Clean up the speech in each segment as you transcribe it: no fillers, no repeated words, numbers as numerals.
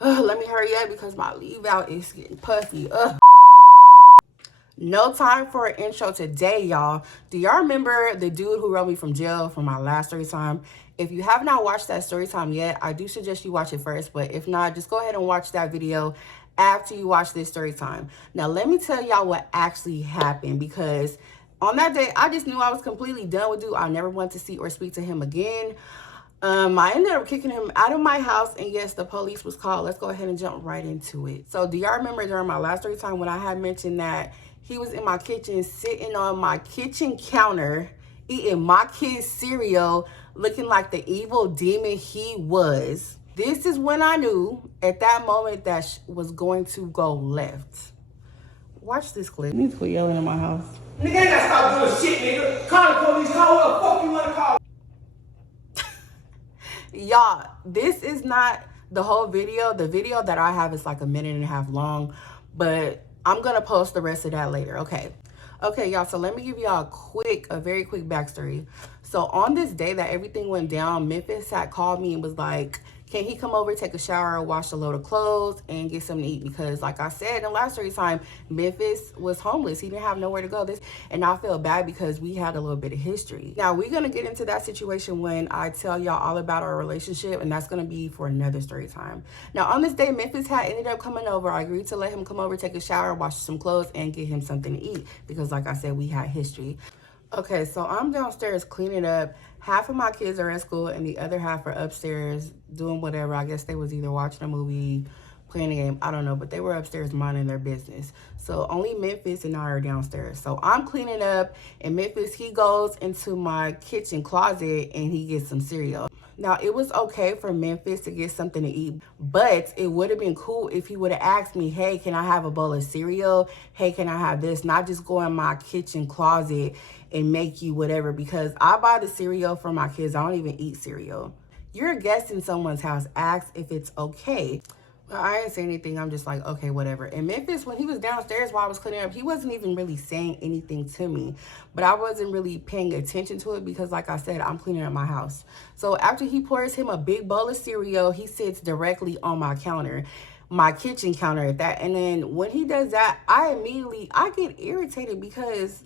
Let me hurry up because my leave out is getting puffy. No time for an intro today, y'all. Do y'all remember the dude who wrote me from jail from my last story time? If you have not watched that story time yet, I do suggest you watch it first. But if not, just go ahead and watch that video after you watch this story time. Now, let me tell y'all what actually happened, because on that day, I just knew I was completely done with dude. I never wanted to see or speak to him again. I ended up kicking him out of my house, and yes, the police was called. Let's go ahead and jump right into it. So do y'all remember during my last story time when I had mentioned that he was in my kitchen, sitting on my kitchen counter, eating my kid's cereal, looking like the evil demon he was? This is when I knew at that moment that was going to go left. Watch this clip. You need to quit yelling in my house. Nigga, ain't gotta stop doing shit, nigga. Call the police, call what the fuck you wanna call. Y'all, this is not the whole video. The video that I have is like 1.5 minutes long, but I'm gonna post the rest of that later. Okay, y'all, so let me give y'all a very quick backstory. So on this day that everything went down, Memphis had called me and was like, can he come over, take a shower, wash a load of clothes, and get something to eat? Because like I said in the last story time, Memphis was homeless. He didn't have nowhere to go. And I feel bad because we had a little bit of history. Now, we're going to get into that situation when I tell y'all all about our relationship, and that's going to be for another story time. Now, on this day, Memphis had ended up coming over. I agreed to let him come over, take a shower, wash some clothes, and get him something to eat because, like I said, we had history. Okay, so I'm downstairs cleaning up. Half of my kids are at school and the other half are upstairs doing whatever. I guess they was either watching a movie, playing a game, I don't know, but they were upstairs minding their business. So only Memphis and I are downstairs. So I'm cleaning up, and Memphis, he goes into my kitchen closet and he gets some cereal. Now, it was okay for Memphis to get something to eat, but it would have been cool if he would have asked me, hey, can I have a bowl of cereal? Hey, can I have this? Not just go in my kitchen closet and make you whatever, because I buy the cereal for my kids. I don't even eat cereal. You're a guest in someone's house. Ask if it's okay. Well, I didn't say anything. I'm just like, okay, whatever. And Memphis, when he was downstairs while I was cleaning up, he wasn't even really saying anything to me. But I wasn't really paying attention to it because, like I said, I'm cleaning up my house. So after he pours him a big bowl of cereal, he sits directly on my counter, my kitchen counter at that. And then when he does that, I get irritated because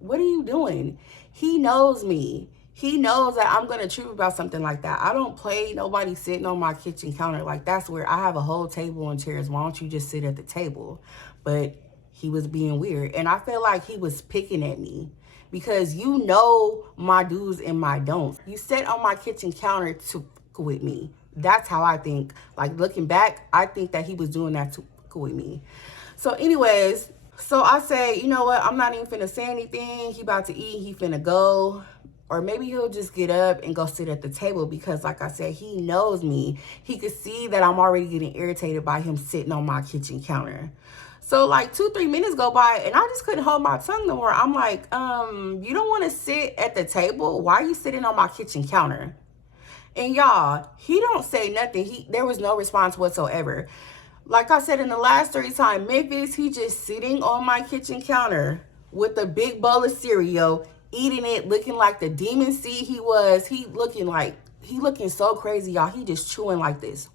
what are you doing? He knows me. He knows that I'm going to trip about something like that. I don't play nobody sitting on my kitchen counter. Like, that's where I have a whole table and chairs. Why don't you just sit at the table? But he was being weird. And I feel like he was picking at me because you know my do's and my don'ts. You sit on my kitchen counter to fuck with me. That's how I think. Like, looking back, I think that he was doing that to fuck with me. So anyways, so I say, you know what? I'm not even finna say anything. He about to eat. He finna go. Or maybe he'll just get up and go sit at the table because, like I said, he knows me. He could see that I'm already getting irritated by him sitting on my kitchen counter. So like 2-3 minutes go by and I just couldn't hold my tongue no more. I'm like, you don't want to sit at the table? Why are you sitting on my kitchen counter? And y'all, he don't say nothing. There was no response whatsoever. Like I said in the last story time, Memphis, he just sitting on my kitchen counter with a big bowl of cereal, eating it, looking like the demon seed he was. He looking so crazy, y'all. He just chewing like this.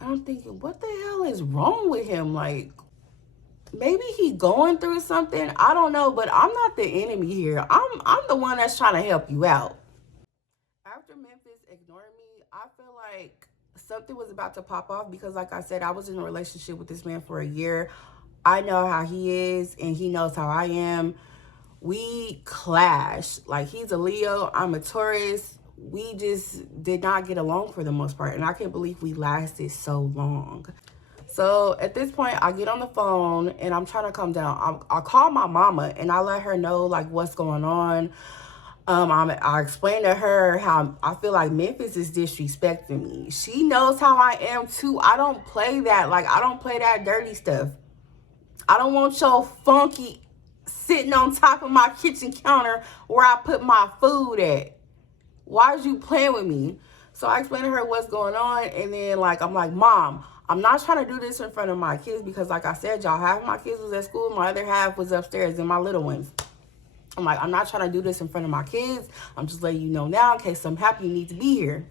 I'm thinking, what the hell is wrong with him? Like, maybe he going through something. I don't know, but I'm not the enemy here. I'm the one that's trying to help you out. After Memphis ignored me, I feel like something was about to pop off because, like I said, I was in a relationship with this man for a year. I know how he is and he knows how I am. We clash. Like, he's a Leo, I'm a Taurus. We just did not get along for the most part. And I can't believe we lasted so long. So at this point, I get on the phone and I'm trying to calm down. I call my mama and I let her know like what's going on. I explained to her how I feel like Memphis is disrespecting me. She knows how I am too. I don't play that. Like, I don't play that dirty stuff. I don't want your funky sitting on top of my kitchen counter where I put my food at. Why is you playing with me? So I explained to her what's going on. And then, like, I'm like, Mom, I'm not trying to do this in front of my kids because, like I said, y'all, half of my kids was at school. My other half was upstairs and my little ones. I'm like, I'm not trying to do this in front of my kids. I'm just letting you know now in case something happens, you need to be here.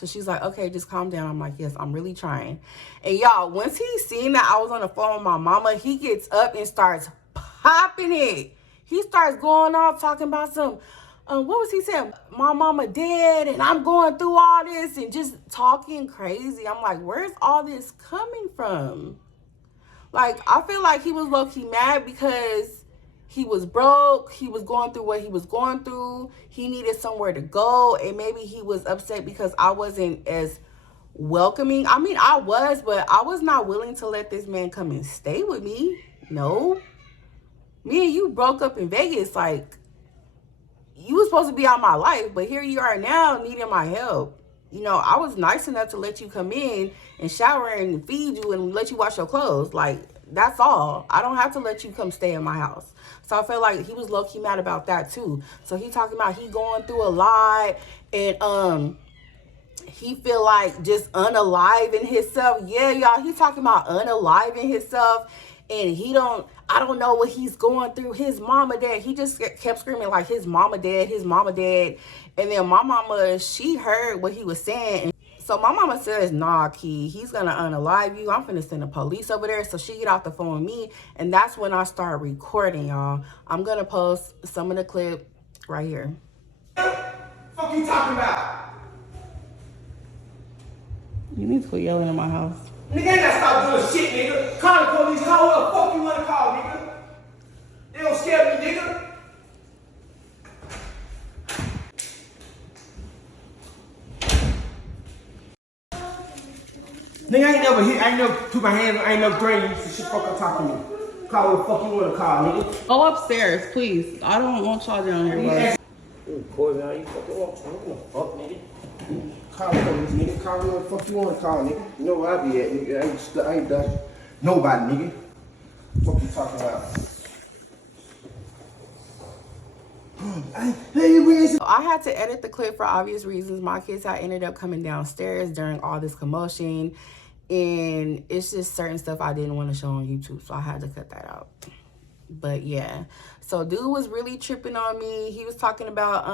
So she's like, okay, just calm down. I'm like, yes, I'm really trying. And y'all, once he seen that I was on the phone with my mama, he gets up and starts popping it. He starts going off talking about some, what was he saying? My mama dead and I'm going through all this and just talking crazy. I'm like, where's all this coming from? Like, I feel like he was low-key mad because he was broke. He was going through what he was going through. He needed somewhere to go. And maybe he was upset because I wasn't as welcoming. I mean, I was, but I was not willing to let this man come and stay with me. No. Me and you broke up in Vegas. Like, you were supposed to be out my life, but here you are now needing my help. You know, I was nice enough to let you come in and shower and feed you and let you wash your clothes. Like, that's all. I don't have to let you come stay in my house. So I feel like he was low-key mad about that too. So he talking about he going through a lot and he feel like just unaliving himself. Yeah, y'all, he talking about unaliving himself. And I don't know what he's going through. His mama dead. He just kept screaming like his mama dead, his mama dead. And then my mama, she heard what he was saying. So my mama says, nah, Key, he's going to unalive you. I'm finna send the police over there. So she get off the phone with me. And that's when I start recording, y'all. I'm going to post some of the clip right here. Fuck you talking about? You need to quit yelling in my house. Nigga, ain't gotta stop doing shit, nigga. Call the police, call whoever the fuck you wanna call, nigga. They don't scare me, nigga. Nigga, I ain't never put my hands on, I ain't never threatened you, so shit fuck up talking to me. Call who the fuck you wanna call, nigga. Go upstairs, please. I don't want y'all down here, bro. You poison out, you fucking want to. Fuck, nigga. Call the police, nigga. Call whoever the fuck you wanna call, nigga. You know where I be at, nigga. I ain't done nobody, nigga. What you talking about? I had to edit the clip for obvious reasons. My kids had ended up coming downstairs during all this commotion, and it's just certain stuff I didn't want to show on YouTube, so I had to cut that out. But yeah, so dude was really tripping on me. He was talking about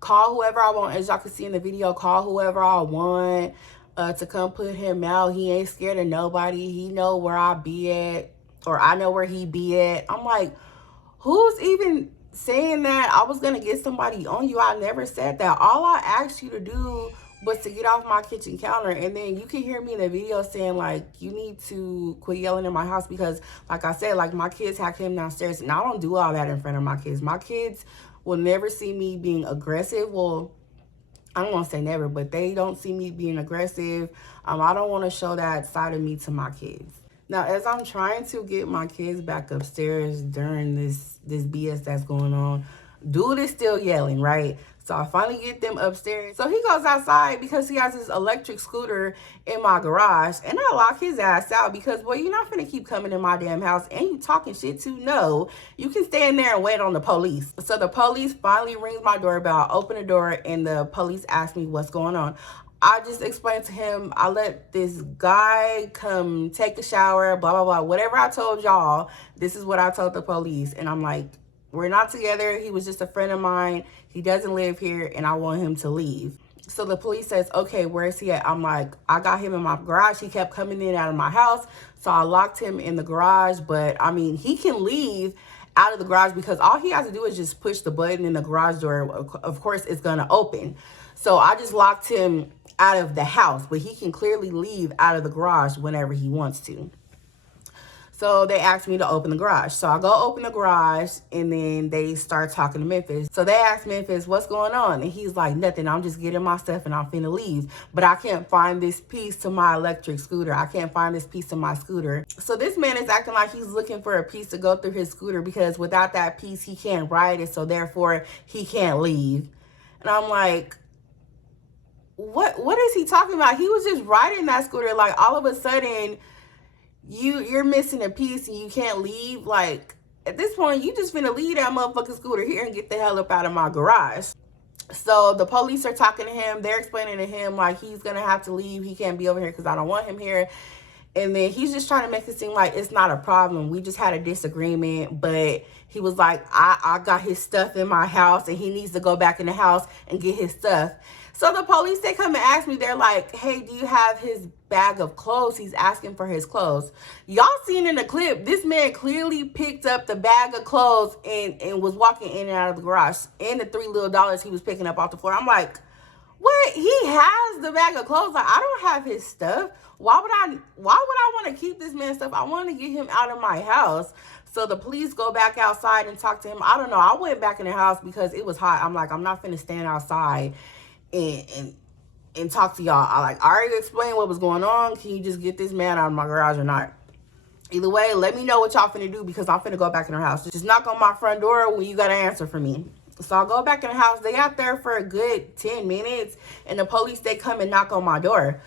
call whoever I want. As y'all can see in the video, call whoever I want to come put him out. He ain't scared of nobody. He know where I be at, or I know where he be at. I'm like, who's even saying that I was gonna get somebody on you? I never said that. All I asked you to do was to get off my kitchen counter. And then you can hear me in the video saying like, you need to quit yelling in my house, because like I said, like my kids had came downstairs, and I don't do all that in front of my kids. My kids will never see me being aggressive. Well, I don't want to say never, but they don't see me being aggressive. I don't want to show that side of me to my kids. Now, as I'm trying to get my kids back upstairs during this BS that's going on, dude is still yelling, right? So I finally get them upstairs. So he goes outside because he has his electric scooter in my garage, and I lock his ass out because, well, you're not gonna keep coming in my damn house and you talking shit too. No, you can stay in there and wait on the police. So the police finally rings my doorbell. I open the door and the police ask me what's going on. I just explained to him, I let this guy come take a shower, blah, blah, blah. Whatever I told y'all, this is what I told the police. And I'm like, we're not together. He was just a friend of mine. He doesn't live here, and I want him to leave. So the police says, okay, where is he at? I'm like, I got him in my garage. He kept coming in and out of my house. So I locked him in the garage. But, I mean, he can leave out of the garage because all he has to do is just push the button in the garage door. Of course, it's going to open. So I just locked him out of the house, but he can clearly leave out of the garage whenever he wants to. So they asked me to open the garage. So I go open the garage, and then they start talking to Memphis. So they asked Memphis, what's going on? And he's like, nothing, I'm just getting my stuff and I'm finna leave. But I can't find this piece to my electric scooter. I can't find this piece to my scooter. So this man is acting like he's looking for a piece to go through his scooter, because without that piece, he can't ride it. So therefore, he can't leave. And I'm like, what is he talking about? He was just riding that scooter. Like, all of a sudden, you're missing a piece and you can't leave. Like, at this point, you just finna leave that motherfucking scooter here and get the hell up out of my garage. So the police are talking to him. They're explaining to him like he's gonna have to leave. He can't be over here because I don't want him here. And then he's just trying to make it seem like it's not a problem. We just had a disagreement, but he was like, I got his stuff in my house and he needs to go back in the house and get his stuff. So the police, they come and ask me, they're like, hey, do you have his bag of clothes? He's asking for his clothes. Y'all seen in the clip, this man clearly picked up the bag of clothes and was walking in and out of the garage, and the $3 little he was picking up off the floor. I'm like, what? He has the bag of clothes. Like, I don't have his stuff. Why would I want to keep this man's stuff? I want to get him out of my house. So the police go back outside and talk to him. I don't know. I went back in the house because it was hot. I'm like, I'm not finna stand outside and talk to y'all. I already explained what was going on. Can you just get this man out of my garage or not? Either way, let me know what y'all finna do, because I'm finna go back in her house. Just knock on my front door when you got an answer for me. So I'll go back in the house. They out there for a good 10 minutes, and the police, they come and knock on my door.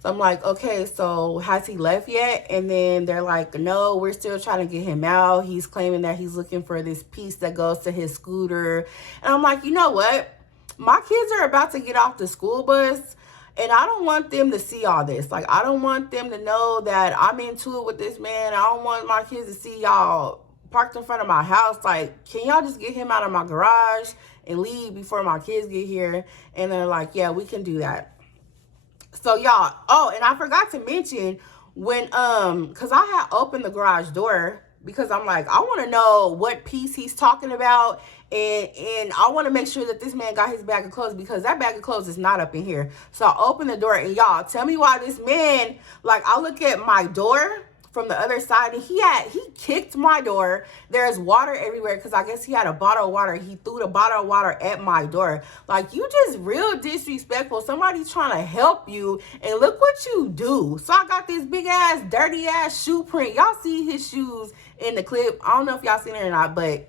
So I'm like, okay, so has he left yet? And then they're like, no, we're still trying to get him out. He's claiming that he's looking for this piece that goes to his scooter. And I'm like, you know what? My kids are about to get off the school bus, and I don't want them to see all this. Like, I don't want them to know that I'm into it with this man. I don't want my kids to see y'all parked in front of my house. Like, can y'all just get him out of my garage and leave before my kids get here? And they're like, yeah, we can do that. So y'all, oh, and I forgot to mention when, cause I had opened the garage door because I'm like, I want to know what piece he's talking about. And I want to make sure that this man got his bag of clothes, because that bag of clothes is not up in here. So I open the door, and y'all, tell me why this man, like, I look at my door from the other side, and he kicked my door. There's water everywhere, because I guess he had a bottle of water. He threw the bottle of water at my door. Like, you just real disrespectful. Somebody's trying to help you, and look what you do. So I got this big ass, dirty ass shoe print. Y'all see his shoes in the clip. I don't know if y'all seen it or not, but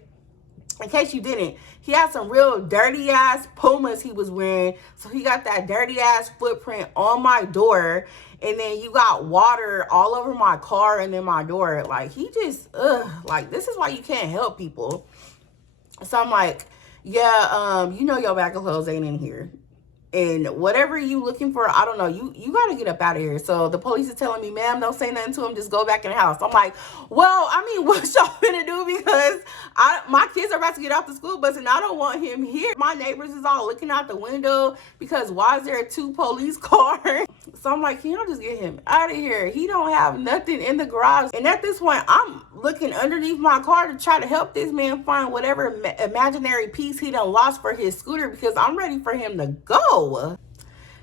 in case you didn't, he had some real dirty ass Pumas he was wearing. So he got that dirty ass footprint on my door. And then you got water all over my car and then my door. Like, he just, like, this is why you can't help people. So I'm like, yeah, you know your bag of clothes ain't in here. And whatever you looking for, I don't know, you got to get up out of here. So the police is telling me, ma'am, don't say nothing to him. Just go back in the house. I'm like, well, I mean, what y'all gonna do? Because my kids are about to get off the school bus, and I don't want him here. My neighbors is all looking out the window because why is there 2 police cars? So I'm like, can y'all just get him out of here? He don't have nothing in the garage. And at this point, I'm looking underneath my car to try to help this man find whatever imaginary piece he done lost for his scooter, because I'm ready for him to go.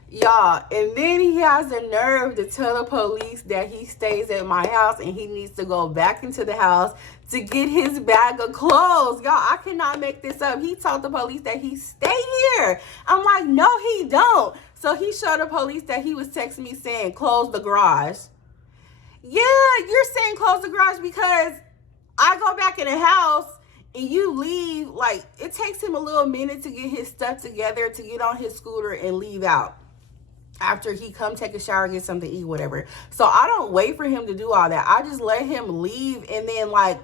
Y'all, and then he has the nerve to tell the police that he stays at my house and he needs to go back into the house to get his bag of clothes. Y'all, I cannot make this up. He told the police that he stay here. I'm like, no, he don't. So he showed the police that he was texting me saying, close the garage. Yeah, you're saying close the garage because I go back in the house and you leave. Like, it takes him a little minute to get his stuff together, to get on his scooter and leave out after he come take a shower, get something to eat, whatever. So I don't wait for him to do all that. I just let him leave, and then, like,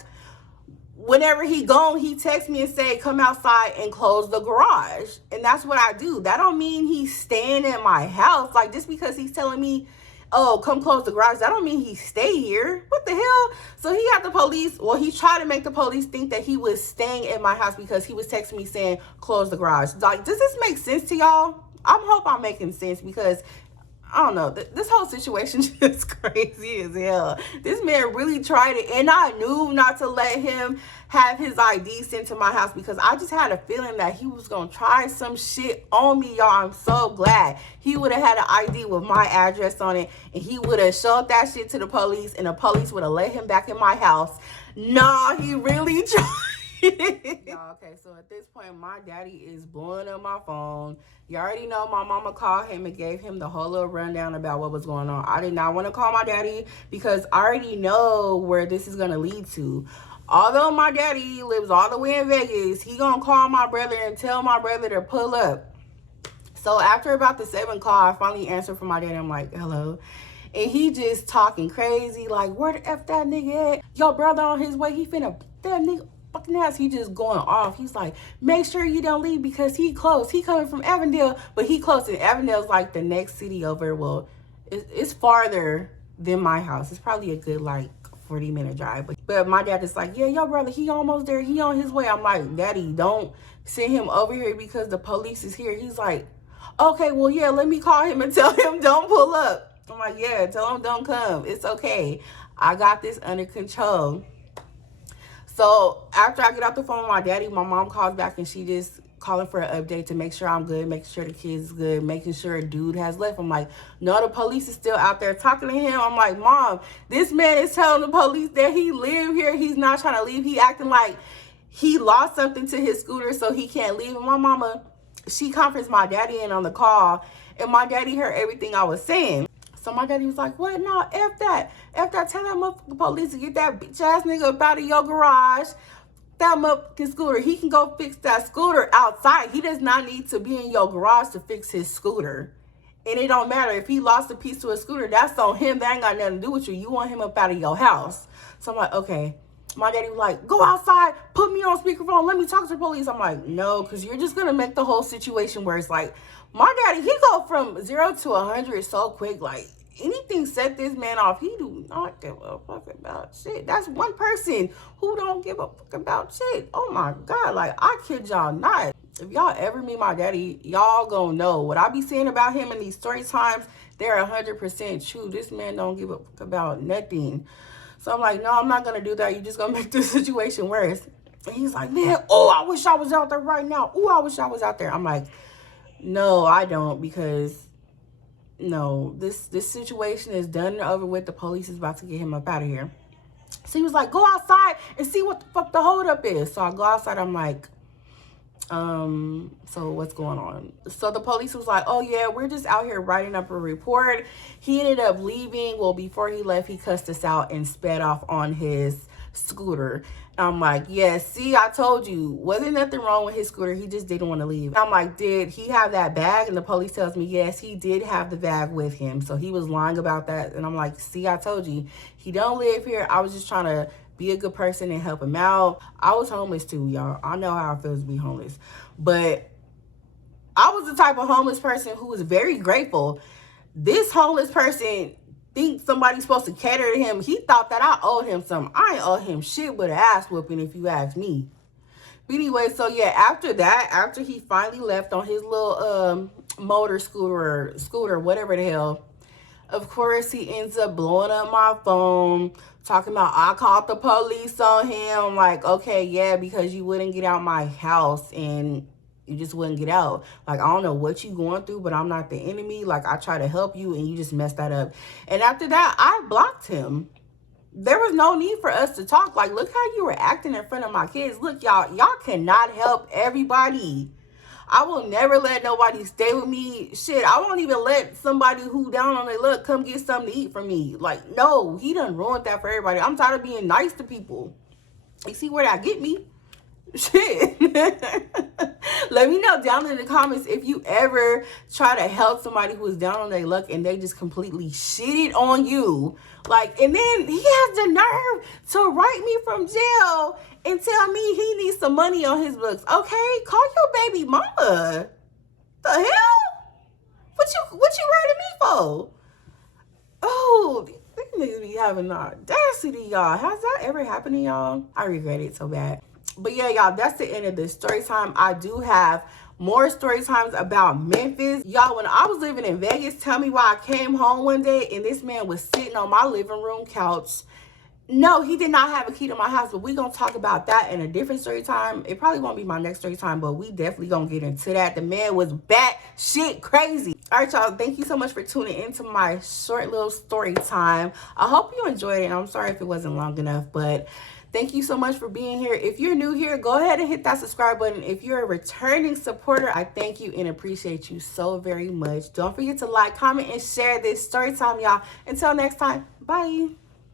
whenever he gone, he texts me and say, come outside and close the garage. And that's what I do. That don't mean he's staying in my house. Like, just because he's telling me, oh, come close the garage, that don't mean he stay here. What the hell? So he had the police, well, he tried to make the police think that he was staying in my house because he was texting me saying, close the garage. Like, does this make sense to y'all? I hope I'm making sense, because I don't know, this whole situation is crazy as hell. This man really tried it, and I knew not to let him have his ID sent to my house, because I just had a feeling that he was gonna try some shit on me, y'all. I'm so glad he would have had an ID with my address on it, and he would have showed that shit to the police, and the police would have let him back in my house. Nah, he really tried. Okay, so at this point, my daddy is blowing up my phone. You already know my mama called him and gave him the whole little rundown about what was going on. I did not want to call my daddy because I already know where this is going to lead to. Although my daddy lives all the way in Vegas, he going to call my brother and tell my brother to pull up. So after about the 7th call, I finally answered for my daddy. I'm like, hello. And he just talking crazy, like, where the F that nigga at? Your brother on his way, he finna, that nigga fucking ass. He just going off. He's like, make sure you don't leave because he close. He coming from Avondale, but he close. And Avondale's like the next city over. Well, it's farther than my house. It's probably a good, like, 40-minute drive. But my dad is like, yeah, your brother, he almost there. He on his way. I'm like, Daddy, don't send him over here because the police is here. He's like, Okay, well, yeah, let me call him and tell him don't pull up. I'm like, yeah, tell him don't come. It's okay. I got this under control. So after I get off the phone with my daddy, my mom calls back and she just calling for an update to make sure I'm good, making sure the kids good, making sure a dude has left. I'm like, no, the police is still out there talking to him. I'm like, Mom, this man is telling the police that he live here. He's not trying to leave. He acting like he lost something to his scooter so he can't leave. And my mama, she conferenced my daddy in on the call, and my daddy heard everything I was saying. So my daddy was like, what? No, F that. F that. Tell that motherfucking police to get that bitch ass nigga up out of your garage. That motherfucking scooter. He can go fix that scooter outside. He does not need to be in your garage to fix his scooter. And it don't matter. If he lost a piece to a scooter, that's on him. That ain't got nothing to do with you. You want him up out of your house. So I'm like, okay. My daddy was like, go outside, put me on speakerphone, let me talk to the police. I'm like, no, because you're just going to make the whole situation where it's like, my daddy, he go from 0 to 100 so quick. Like, anything set this man off. He do not give a fuck about shit. That's one person who don't give a fuck about shit. Oh, my God. Like, I kid y'all not. If y'all ever meet my daddy, y'all gonna know what I be saying about him in these story times. They're 100% true. This man don't give a fuck about nothing. So I'm like, no, I'm not going to do that. You're just going to make the situation worse. And he's like, man, oh, I wish I was out there right now. Oh, I wish I was out there. I'm like, no, I don't, because, no, this situation is done and over with. The police is about to get him up out of here. So he was like, go outside and see what the fuck the holdup is. So I go outside. I'm like, so what's going on? So the police was like, oh yeah, we're just out here writing up a report. He ended up leaving. Well, before he left, he cussed us out and sped off on his scooter. I'm like, yeah, see, I told you, wasn't nothing wrong with his scooter. He just didn't want to leave. I'm like, did he have that bag? And the police tells me, yes, he did have the bag with him. So he was lying about that. And I'm like, see, I told you, he don't live here. I was just trying to be a good person and help him out. I was homeless too, y'all. I know how it feels to be homeless. But I was the type of homeless person who was very grateful. This homeless person thinks somebody's supposed to cater to him. He thought that I owed him something. I ain't owe him shit but an ass whooping, if you ask me. But anyway, so yeah, after that, after he finally left on his little motor scooter, whatever the hell, of course, he ends up blowing up my phone, talking about I called the police on him. I'm like, okay, yeah, because you wouldn't get out my house and you just wouldn't get out. Like, I don't know what you going through, but I'm not the enemy. Like, I try to help you and you just messed that up. And after that, I blocked him. There was no need for us to talk. Like, look how you were acting in front of my kids. Look, y'all cannot help everybody. I will never let nobody stay with me. Shit, I won't even let somebody who down on their luck come get something to eat from me. Like, no, he done ruined that for everybody. I'm tired of being nice to people. You see where that get me? Shit. Let me know down in the comments if you ever try to help somebody who is down on their luck and they just completely shitted on you. Like, and then he has the nerve to write me from jail and tell me he needs some money on his books. Okay, call your baby mama. The hell? What you writing me for? Oh, these niggas be having the audacity, y'all. Has that ever happened to y'all? I regret it so bad. But yeah, y'all, that's the end of this story time. I do have more story times about Memphis. Y'all, when I was living in Vegas, tell me why I came home one day and this man was sitting on my living room couch. No, he did not have a key to my house, but we're going to talk about that in a different story time. It probably won't be my next story time, but we definitely going to get into that. The man was batshit crazy. All right, y'all, thank you so much for tuning into my short little story time. I hope you enjoyed it, and I'm sorry if it wasn't long enough, but thank you so much for being here. If you're new here, go ahead and hit that subscribe button. If you're a returning supporter, I thank you and appreciate you so very much. Don't forget to like, comment, and share this story time, y'all. Until next time, bye.